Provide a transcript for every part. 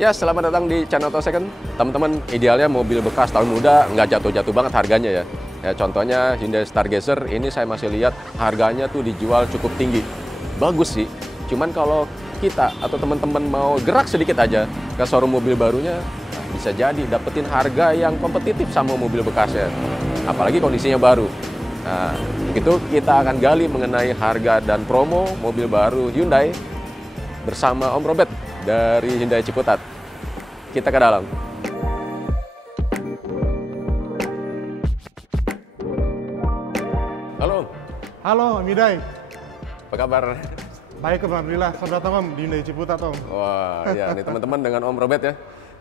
Ya, selamat datang di channel Auto Second. Teman-teman, idealnya mobil bekas tahun muda nggak jatuh-jatuh banget harganya ya. Ya, contohnya Hyundai Stargazer, ini saya masih lihat harganya tuh dijual cukup tinggi. Bagus sih, cuman kalau kita atau teman-teman mau gerak sedikit aja ke showroom mobil barunya, bisa jadi dapetin harga yang kompetitif sama mobil bekasnya. Apalagi kondisinya baru. Nah, begitu kita akan gali mengenai harga dan promo mobil baru Hyundai bersama Om Robert dari Hyundai Ciputat. Kita ke dalam. Halo. Halo, Om Hidai. Apa kabar? Baik, alhamdulillah. Selamat datang, Om, di Hyundai Ciputat, Om. Wah, ya nih teman-teman dengan Om Robert ya.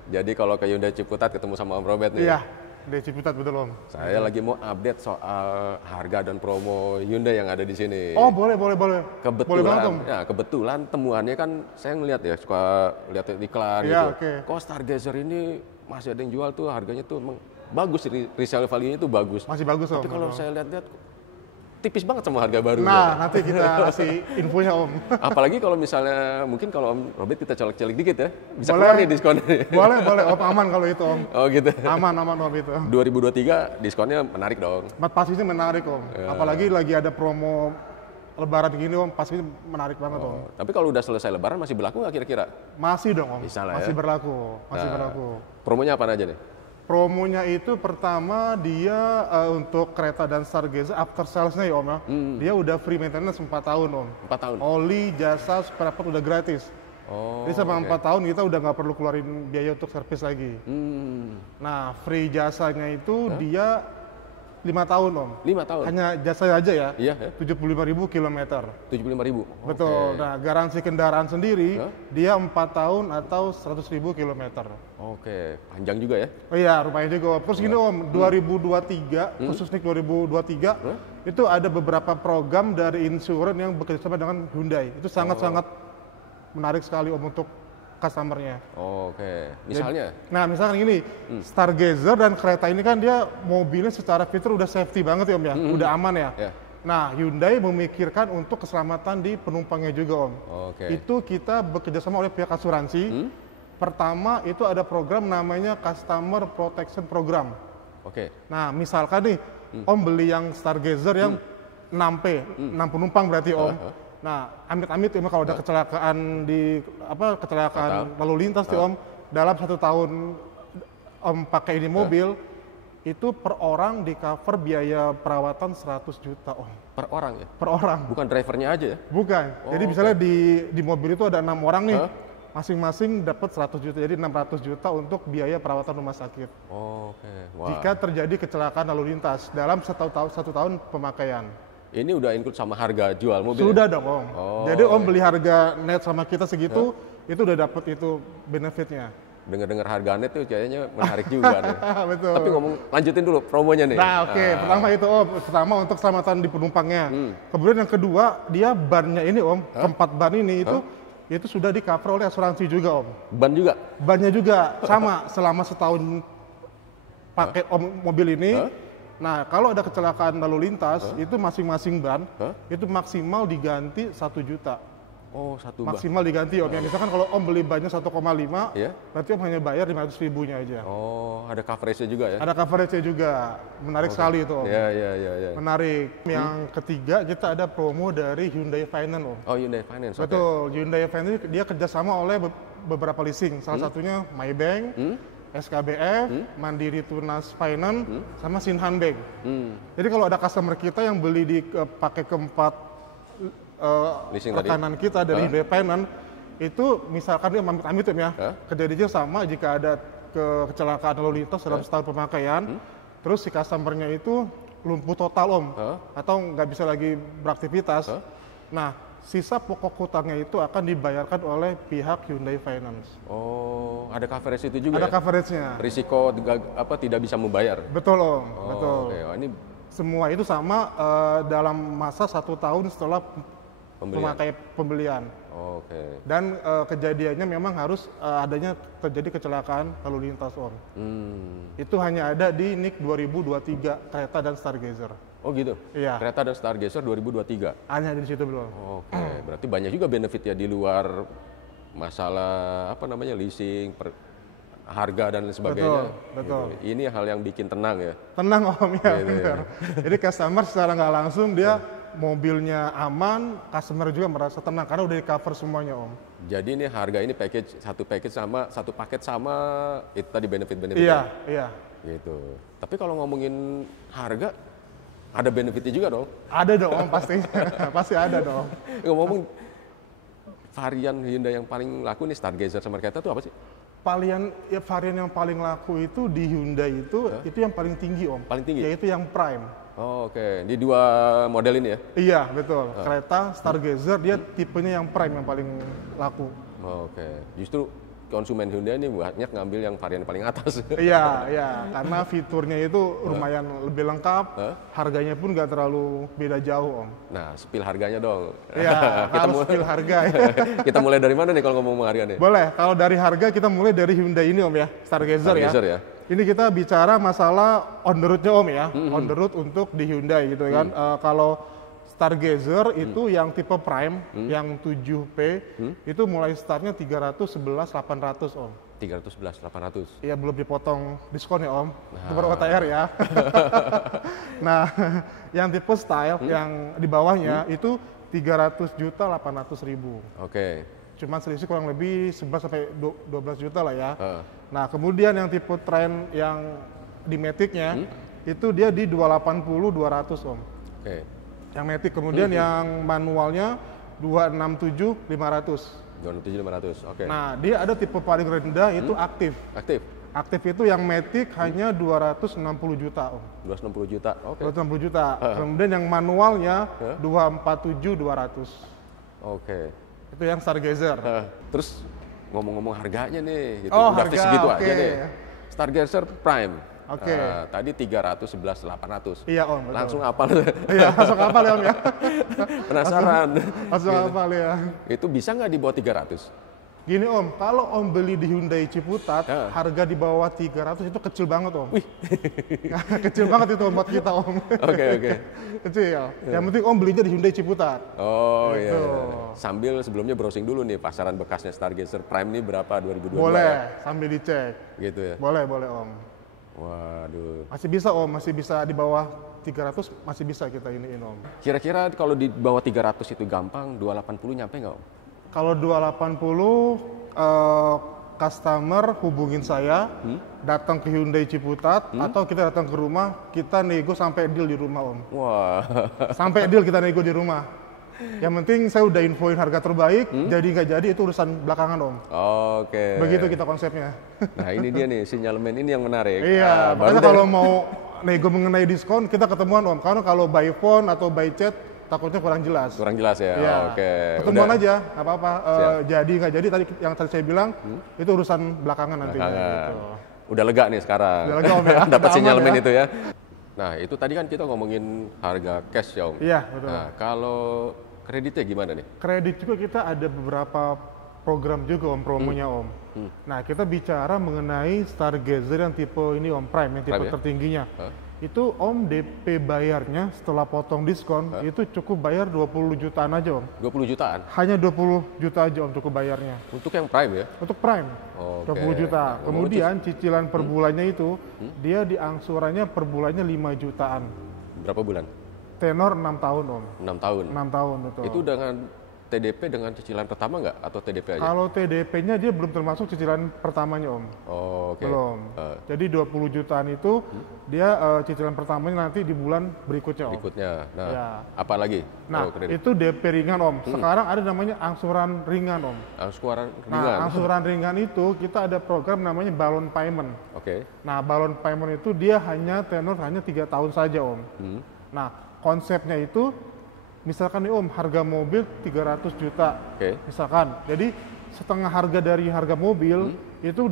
Jadi kalau ke Hyundai Ciputat ketemu sama Om Robert nih. Iya, Hyundai Ciputat betul, Om. Saya lagi mau update soal harga dan promo Hyundai yang ada di sini. Oh, boleh. Kebetulan, Boleh banget, Om. ya kebetulan temuannya kan saya ngeliat ya, suka lihat iklan Iya, gitu. oke. Kok Stargazer ini masih ada yang jual tuh, harganya tuh emang bagus, resale value-nya tuh bagus. Masih bagus, Om. Tapi kalau saya lihat-lihat tipis banget sama harga baru. Nah, nanti kita kasih infonya, Om. Apalagi kalau misalnya, mungkin kalau Om Robert kita colek-colek dikit ya, bisa Boleh. keluar nih diskonnya. Boleh, Om. Aman kalau itu, Om. Oh gitu. Aman, Om, itu. 2023 diskonnya menarik dong. Pastinya menarik, Om. Apalagi lagi ada promo Lebaran gini, Om. Pasti menarik banget, Om. Tapi kalau udah selesai Lebaran masih berlaku nggak kira-kira? Masih dong, Om. Bisa lah ya. Masih berlaku. Promonya apa aja nih? Promonya itu pertama dia untuk kereta dan Stargazer after sales-nya ya, Om ya. Dia udah free maintenance 4 tahun, Om. 4 tahun? Oli, jasa, spare part udah gratis. Oh, Jadi sama oke. 4 tahun kita udah nggak perlu keluarin biaya untuk servis lagi. Nah, free jasanya itu dia 5 tahun, Om. 5 tahun? Hanya jasa aja ya. Iya ya? 75.000 kilometer. 75.000? Betul. Oke. Nah, garansi kendaraan sendiri Hah? dia 4 tahun atau 100.000 kilometer. Oke, panjang juga ya? Oh iya, lumayan juga, Om. Terus gini, Om, 2023, khusus nih 2023, itu ada beberapa program dari insurance yang bekerjasama dengan Hyundai. Itu sangat-sangat menarik sekali, Om, untuk customer-nya. Oke, misalnya? Nah, misalkan gini, Stargazer dan kereta ini kan dia mobilnya secara fitur udah safety banget ya, Om ya, udah aman ya. Ya. Nah, Hyundai memikirkan untuk keselamatan di penumpangnya juga, Om. Oke. Itu kita bekerjasama oleh pihak asuransi. Pertama, itu ada program namanya Customer Protection Program. Oke. Nah, misalkan nih, Om beli yang Stargazer yang 6P, 6 penumpang berarti, Om. Nah, amit-amit ya, kalau ada kecelakaan kecelakaan lalu lintas nih, Om, dalam 1 tahun Om pakai ini mobil, itu per orang di cover biaya perawatan 100 juta, Om. Per orang ya? Per orang. Bukan drivernya aja ya? Bukan. Jadi misalnya di mobil itu ada 6 orang nih, masing-masing dapat 100 juta, jadi 600 juta untuk biaya perawatan rumah sakit. Oke, wah. Jika terjadi kecelakaan lalu lintas dalam 1 tahun pemakaian. Ini udah include sama harga jual mobil? Sudah dong, Om. Oh, Jadi Om beli harga net sama kita segitu, itu udah dapat itu benefitnya. Dengar-dengar harga net tuh kayaknya menarik juga nih. Betul. Tapi lanjutin dulu promonya nih. Nah, oke. Pertama itu, Om. Pertama untuk keselamatan di penumpangnya. Kemudian yang kedua, dia bannya ini, Om. Keempat ban ini itu sudah di cover oleh asuransi juga, Om. Ban juga? Bannya juga sama selama setahun pakai mobil ini. Nah, kalau ada kecelakaan lalu lintas, itu masing-masing ban itu maksimal diganti 1 juta. Oh, satu ban. Maksimal diganti, Om. Ya, misalkan kalau Om beli bannya 1,5, Iya. berarti Om hanya bayar 500 ribunya aja. Oh, ada coverage-nya juga ya? Ada coverage-nya juga. Menarik sekali itu, Om. Iya. Menarik. Yang ketiga, kita ada promo dari Hyundai Finance, Om. Oh, Hyundai Finance. oke. Betul. Hyundai Finance dia kerjasama oleh beberapa leasing. Salah satunya Maybank, SKBF, Mandiri Tunas Finance, sama Sinhan Bank. Jadi kalau ada customer kita yang beli pakai keempat Leasing tadi? rekanan kita dari Hyundai Finance, itu misalkan dia amit-amit ya, kejadiannya sama jika ada kecelakaan lalu lintas dalam setahun pemakaian, terus si customer-nya itu lumpuh total, Om, atau nggak bisa lagi beraktivitas. Nah, sisa pokok hutangnya itu akan dibayarkan oleh pihak Hyundai Finance. Oh, ada coverage itu juga Ada ya? coverage-nya. Risiko tidak bisa membayar? Betul, Om. Oh, Betul. oke. Oh, ini Semua itu sama dalam masa 1 tahun setelah pembelian. Oke. Dan kejadiannya memang harus adanya terjadi kecelakaan lalu lintas, Om. Itu hanya ada di NIK 2023 kereta dan Stargazer. Oh gitu? Iya. Kereta dan Stargazer 2023? Hanya di situ belum. Oke, berarti banyak juga benefit ya di luar masalah apa namanya leasing, harga dan lain sebagainya. Betul. Gitu. Ini hal yang bikin tenang ya. Tenang Om ya, Gitu, benar. Jadi customer secara nggak langsung dia mobilnya aman, customer juga merasa tenang karena udah di cover semuanya Om. Jadi ini harga ini satu paket sama satu paket sama itu tadi benefit-benefit. Iya, iya. Gitu. Tapi kalau ngomongin harga ada benefitnya juga dong. Ada dong Om pasti. Pasti ada dong. Ngomong varian Hyundai yang paling laku nih Stargazer sama Creta itu apa sih? Varian yang paling laku itu di Hyundai itu yang paling tinggi Om. Paling tinggi? Yaitu yang Prime. Oh, oke. Di dua model ini ya? Iya, betul. Creta, Stargazer, dia tipenya yang Prime yang paling laku. Oh, oke. Justru konsumen Hyundai ini banyak ngambil yang varian paling atas. Iya, karena fiturnya itu lumayan lebih lengkap, harganya pun nggak terlalu beda jauh Om. Nah, spill harganya dong. Iya, harus spill harga ya. Kita mulai dari mana nih kalau ngomong harga nih? Boleh, kalau dari harga kita mulai dari Hyundai ini Om ya, Stargazer ya. Ini kita bicara masalah on the road-nya Om ya, on the road untuk di Hyundai gitu kan. Kalau Stargazer itu yang tipe Prime, yang 7P, itu mulai startnya 311.800 Om. 311.800. Iya, belum dipotong diskon ya Om, itu baru OTR ya. Nah, yang tipe Style, yang di bawahnya itu 300.800.000. Oke. Cuman selisih kurang lebih 11 sampai 12 juta lah ya. Nah, kemudian yang tipe Trend yang di Matic-nya itu dia di 280-200 Om. Oke. Yang Matic, kemudian yang manualnya 267-500. 267.500. Oke. Nah, dia ada tipe paling rendah itu aktif. Aktif itu yang Matic hanya 260 juta Om. 260 juta. Oke. 260 juta. Kemudian yang manualnya 247-200. Oke. Itu yang Stargazer. Terus ngomong-ngomong harganya nih, gitu. Oh, Udah harga, segitu oke. aja deh. Stargazer Prime. Oke. Tadi 311.800. Iya Om, betul. Langsung apal. Iya, langsung hafal ya Om ya. Penasaran. Langsung hafal ya. Itu bisa nggak di bawah 300? Gini Om, kalau Om beli di Hyundai Ciputat, harga di bawah 300 itu kecil banget Om. Wih. Kecil banget itu buat kita Om. Oke. Kecil. Yang penting Om belinya di Hyundai Ciputat. Oh gitu. iya. Sambil sebelumnya browsing dulu nih pasaran bekasnya Stargazer Prime ini berapa 2022? Boleh, sambil dicek. Gitu ya. Boleh Om. Waduh. Masih bisa Om, masih bisa di bawah 300 masih bisa kita iniin Om. Kira-kira kalau di bawah 300 itu gampang, 280 nyampe nggak Om? Kalau 280 customer hubungin saya, datang ke Hyundai Ciputat atau kita datang ke rumah, kita nego sampai deal di rumah Om. Wah. Sampai deal kita nego di rumah. Yang penting saya udah infoin harga terbaik, jadi nggak jadi itu urusan belakangan Om. Oke. Begitu kita konsepnya. Nah ini dia nih sinyalemen ini yang menarik. Iya, makanya kalau mau nego mengenai diskon kita ketemuan Om. Karena kalau by phone atau by chat takutnya kurang jelas. Kurang jelas ya. Iya. Oke. Ketemuan aja, nggak apa-apa. Jadi nggak jadi tadi yang tadi saya bilang itu urusan belakangan nantinya. Gitu. Udah lega nih sekarang. Udah lega Om ya. Dapat sinyalemen ya. itu ya. Nah itu tadi kan kita ngomongin harga cash ya Om. Iya betul. Nah kalau kreditnya gimana nih? Kredit juga kita ada beberapa program juga Om, promonya Om. Nah kita bicara mengenai Stargazer yang tipe ini Om, Prime, yang tipe tertingginya. Itu Om DP bayarnya setelah potong diskon itu cukup bayar 20 jutaan aja Om. 20 jutaan? Hanya 20 juta aja Om cukup bayarnya. Untuk yang Prime ya? Untuk Prime, 20 juta. Kemudian cicilan per bulannya itu, dia diangsurannya per bulannya 5 jutaan. Berapa bulan? Tenor 6 tahun Om. 6 tahun? 6 tahun, betul. Itu dengan TDP dengan cicilan pertama nggak? Atau TDP aja? Kalau TDP-nya dia belum termasuk cicilan pertamanya Om. Oh, oke. Belum. Jadi 20 jutaan itu dia cicilan pertamanya nanti di bulan berikutnya Om. Berikutnya. Nah, Ya. apa lagi? Nah, itu DP ringan Om. Sekarang ada namanya angsuran ringan Om. Angsuran ringan? Nah, angsuran ringan itu kita ada program namanya balloon payment. Oke. Nah, balloon payment itu dia tenor hanya 3 tahun saja Om. Nah, konsepnya itu misalkan nih Om, harga mobil 300 juta. Misalkan. Jadi setengah harga dari harga mobil itu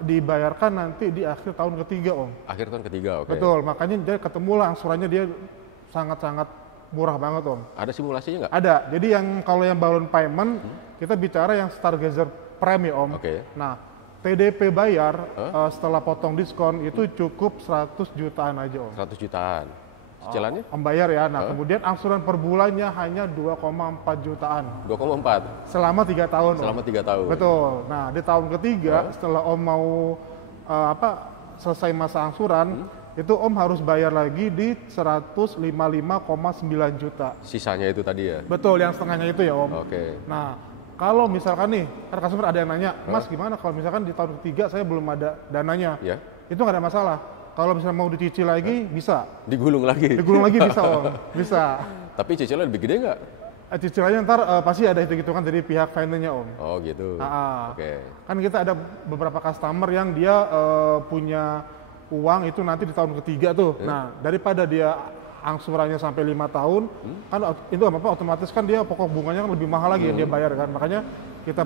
dibayarkan nanti di akhir tahun ketiga Om. Akhir tahun ketiga, oke. Betul, makanya dia ketemulah angsurannya dia sangat-sangat murah banget Om. Ada simulasinya nggak? Ada. Jadi kalau yang balloon payment kita bicara yang Stargazer Prime ya Om. Oke. Nah, TDP bayar setelah potong diskon itu cukup 100 jutaan aja Om. 100 jutaan. Cicilannya? Om bayar ya. Nah, kemudian angsuran per bulannya hanya 2,4 jutaan. 2,4? Selama 3 tahun. Selama 3 tahun. Betul. Nah, di tahun ketiga setelah Om mau selesai masa angsuran, itu Om harus bayar lagi di 155,9 juta. Sisanya itu tadi ya? Betul, yang setengahnya itu ya Om. Oke. Nah, kalau misalkan nih, kan customer ada yang nanya, Mas gimana kalau misalkan di tahun ketiga saya belum ada dananya? Ya. Itu nggak ada masalah. Kalau misalnya mau dicicil lagi, bisa. Digulung lagi? Digulung lagi bisa Om, bisa. Tapi cicilan lebih gede nggak? Cicilannya ntar pasti ada hitung-hitungan dari pihak finance-nya Om. Oh gitu. Oke. Kan kita ada beberapa customer yang dia punya uang itu nanti di tahun ketiga tuh. Nah, daripada dia angsurannya sampai 5 tahun, kan itu apa otomatis kan dia pokok bunganya kan lebih mahal lagi yang dia bayar kan. Makanya kita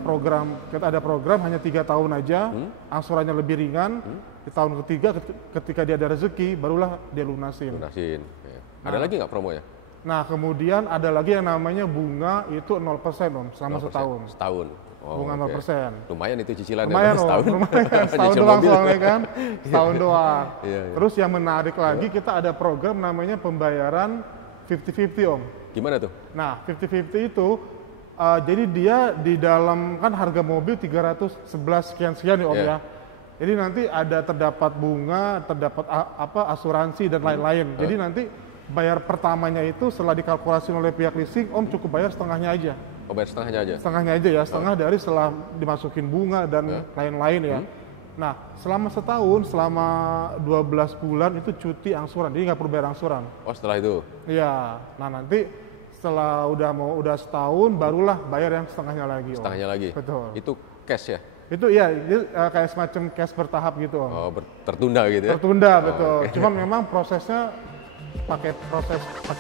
ada program hanya 3 tahun aja, angsurannya lebih ringan. Di tahun ketiga ketika dia ada rezeki barulah dia lunasin. Lunasin. Ya. Ada lagi nggak promonya? Nah, kemudian ada lagi yang namanya bunga itu 0% Om, selama 0%. setahun. Setahun. Oh, Bunga 0%. Lumayan itu cicilannya. Lumayan setahun. Om, lumayan. Setahun Nyicil doang mobil. soalnya kan. Setahun doang. Iya. Terus yang menarik lagi kita ada program namanya pembayaran 50-50 Om. Gimana tuh? Nah, 50-50 itu jadi dia di dalam kan harga mobil 311 sekian-sekian ya Om ya. Jadi nanti ada terdapat bunga, terdapat asuransi dan lain-lain. Jadi nanti bayar pertamanya itu setelah dikalkulasi oleh pihak leasing, Om cukup bayar setengahnya aja. Oh, bayar setengahnya aja? Setengahnya aja ya, setengah dari setelah dimasukin bunga dan lain-lain ya. Nah, selama setahun, selama 12 bulan itu cuti angsuran, jadi nggak perlu bayar angsuran. Oh, setelah itu? Iya, nah nanti setelah udah setahun, barulah bayar yang setengahnya lagi. Om. Setengahnya lagi? Betul. Itu cash ya? Itu ya, kayak semacam cash bertahap gitu Om. Oh, tertunda gitu ya? Tertunda, betul. Okay. Cuma memang prosesnya pakai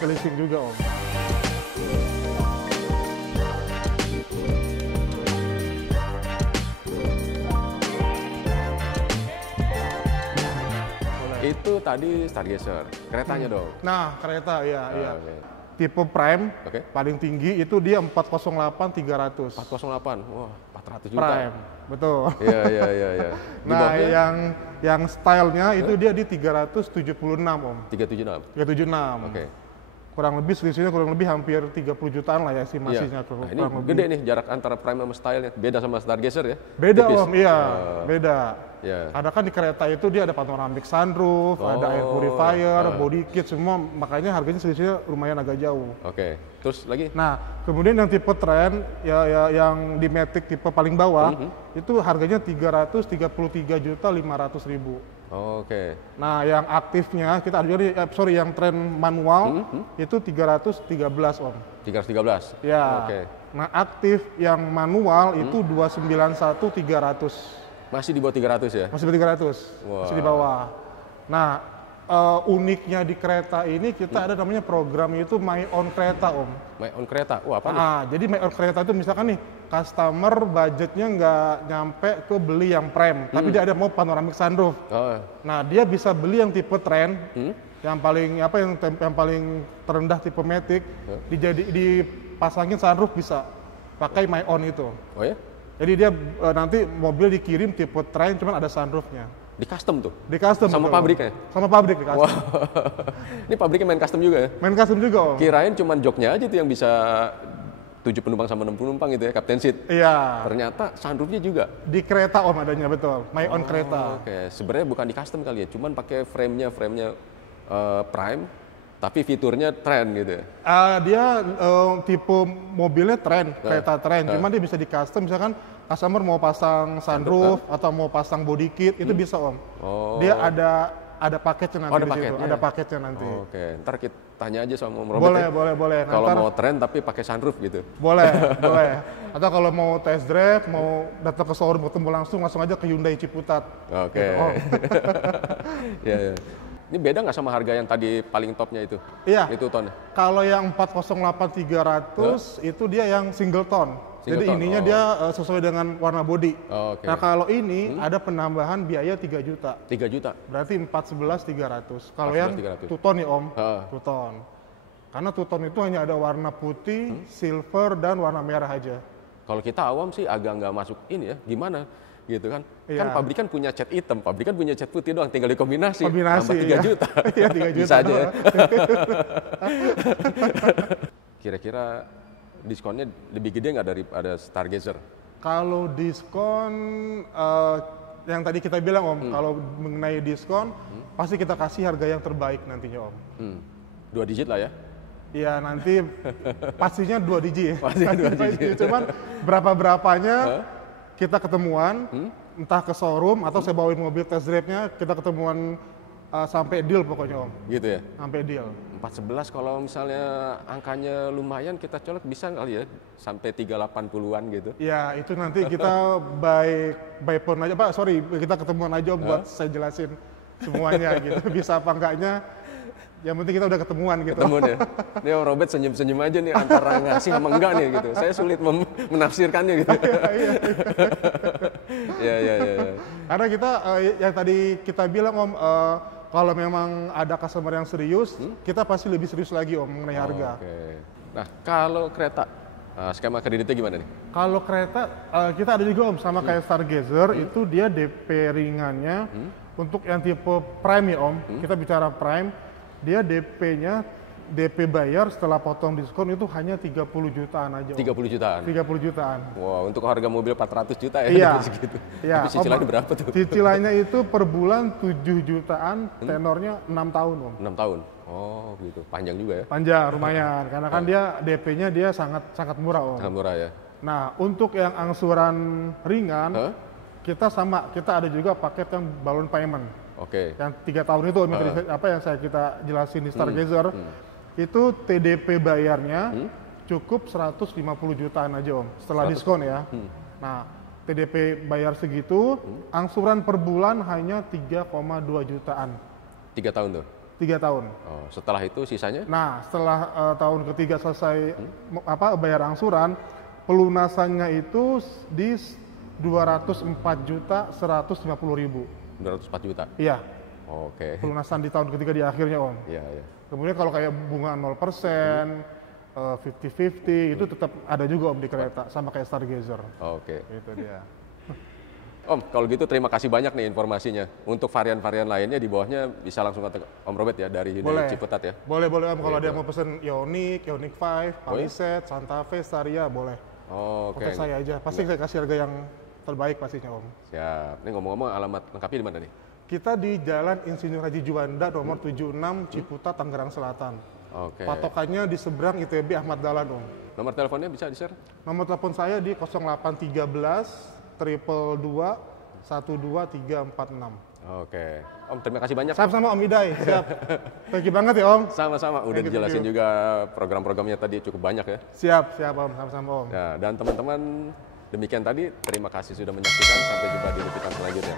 leasing juga Om. Itu tadi Stargazer, keretanya dong? Nah, kereta ya, iya. Okay. Tipe Prime, paling tinggi itu dia 408-300. 408, wah 400 juta. Prime, betul. Iya. Nah, yang stylenya itu dia di 376 Om. 376? 376. Oke. Kurang lebih selisihnya hampir 30 jutaan lah ya estimasinya. Nah, ini gede nih jarak antara Prime sama style-nya. Beda sama Stargazer ya? Beda Om, iya. Beda. Yeah. Ada kan di kereta itu dia ada panoramic sunroof, ada air purifier, body kit semua, makanya harganya selisihnya lumayan agak jauh. Oke. Terus lagi? Nah, kemudian yang tipe Trend yang di Matic tipe paling bawah itu harganya 333.500.000. Oke. Nah, yang aktifnya kita ada yang Trend manual itu 313 Om. 313. Ya. Oke. Nah, aktif yang manual itu 291.300. Masih di bawah 300 ya? Masih di 300. Wow. Masih di bawah. Nah, uniknya di kereta ini kita ada namanya program itu My On Kereta Om. My On Kereta? Wah, apa nih? Jadi My On Kereta itu misalkan nih customer budgetnya nggak nyampe ke beli yang Prime, tapi dia ada mau panoramic sunroof. Nah, dia bisa beli yang tipe Trend, yang paling terendah tipe Matic, dipasangin sunroof bisa pakai My On itu. Oh ya? Jadi dia nanti mobil dikirim tipe Trend, cuman ada sunroofnya. Di custom tuh? Di custom. Sama pabriknya? Sama pabrik di custom. Wow. Ini pabriknya main custom juga ya? Main custom juga Om. Kirain cuman joknya aja tuh yang bisa 7 penumpang sama 6 penumpang gitu ya, captain seat. Iya. Ternyata sunroofnya juga? Di kereta Om adanya, betul. My On Kereta. Oke, sebenarnya bukan di custom kali ya, cuman pakai frame-nya Prime, tapi fiturnya Trend gitu ya? Dia tipe mobilnya Trend, kereta Trend. Cuman dia bisa di custom, misalkan customer mau pasang sunroof atau mau pasang body kit, itu bisa Om. Dia ada paketnya nanti di situ. Ada paketnya nanti. Oke, ntar kita tanya aja sama Om Robert. Boleh. Kalau mau Trend tapi pakai sunroof gitu? Boleh. Atau kalau mau test drive, mau datang ke showroom ketemu langsung aja ke Hyundai Ciputat. Oke. Iya. Ini beda nggak sama harga yang tadi paling topnya itu? Iya. Itu tonnya? Kalau yang 408-300 itu dia yang single tone. Jadi ininya dia sesuai dengan warna body. Nah, kalau ini ada penambahan biaya 3 juta. 3 juta? Berarti 411.300. Kalau yang two tone nih Om, two tone. Karena two tone itu hanya ada warna putih, silver, dan warna merah aja. Kalau kita awam sih agak nggak masuk ini ya. Gimana? gitu kan. Iya. Kan pabrikan punya cat hitam, pabrikan punya cat putih doang, tinggal dikombinasi, Kombinasi, tambah 3 ya. juta. Iya, 3 juta Bisa aja ya. doang. Kira-kira diskonnya lebih gede nggak daripada Stargazer? Kalau diskon yang tadi kita bilang Om, kalau mengenai diskon pasti kita kasih harga yang terbaik nantinya Om. 2 digit lah ya. Iya nanti pastinya 2 digit. Pastinya 2 digit. Cuman berapanya kita ketemuan, entah ke showroom atau saya bawain mobil test drive-nya, kita ketemuan sampai deal pokoknya Om. Gitu ya. Sampai deal. 411 kalau misalnya angkanya lumayan kita colok bisa kali ya sampai 380-an gitu. Ya itu nanti kita by phone aja Pak, sorry kita ketemuan aja Om buat saya jelasin semuanya gitu. Bisa apa enggaknya, yang penting kita udah ketemuan gitu. Ketemuan ya. Ini Om Robert senyum-senyum aja nih antara ngasih sama enggak nih gitu. Saya sulit menafsirkannya gitu. Iya. Karena kita yang tadi kita bilang Om, kalau memang ada customer yang serius, kita pasti lebih serius lagi Om mengenai harga. Oke. Nah, kalau kereta skema kreditnya gimana nih? Kalau kereta kita ada juga Om sama kayak Stargazer, itu dia DP ringannya untuk yang tipe Prime ya Om. Kita bicara Prime, dia DP bayar setelah potong diskon itu hanya 30 jutaan aja Om. 30 jutaan? 30 jutaan. Wow, untuk harga mobil 400 juta ya? Iya. Segitu. Iya. Tapi cicilannya berapa tuh? Cicilannya itu per bulan 7 jutaan, tenornya 6 tahun Om. 6 tahun? Oh gitu, panjang juga ya? Panjang, lumayan. Karena kan dia DP-nya dia sangat murah Om. Sangat murah ya? Nah, untuk yang angsuran ringan, kita ada juga paket yang balloon payment. Oke. Yang 3 tahun itu Om, yang kita jelasin di Stargazer. Itu TDP bayarnya cukup 150 jutaan aja Om, setelah diskon ya. Nah, TDP bayar segitu, angsuran per bulan hanya 3,2 jutaan. 3 tahun tuh? 3 tahun. Oh, setelah itu sisanya? Nah, setelah tahun ketiga selesai bayar angsuran, pelunasannya itu di 204.150.000. 204 juta? Iya. Oke. Pelunasan di tahun ketiga di akhirnya Om. Iya. Kemudian kalau kayak bunga 0%, 50-50 itu tetap ada juga Om di kereta, sama kayak Stargazer. Oke. Itu dia. Om, kalau gitu terima kasih banyak nih informasinya. Untuk varian-varian lainnya di bawahnya bisa langsung kontak Om Robert ya dari Hyundai Ciputat ya. Boleh Om, kalau ada yang mau pesen Ioniq 5, Palisade, Santa Fe, Staria boleh. Oke. Kontak saya aja, pasti saya kasih harga yang terbaik pastinya Om. Siap. Ini ngomong-ngomong alamat lengkapnya di mana nih? Kita di Jalan Insinyur Haji Juanda nomor 76 Ciputat, Tangerang Selatan. Oke. Patokannya di seberang ITB Ahmad Dahlan Om. Nomor teleponnya bisa di-share? Nomor telepon saya di 0813 222 12346. Oke. Om, terima kasih banyak. Sama-sama Om Idai, siap. Thank you banget ya Om. Sama-sama, udah dijelasin juga program-programnya tadi cukup banyak ya. Siap Om, sama-sama Om. Ya, dan teman-teman, demikian tadi. Terima kasih sudah menyaksikan. Sampai jumpa di liputan selanjutnya.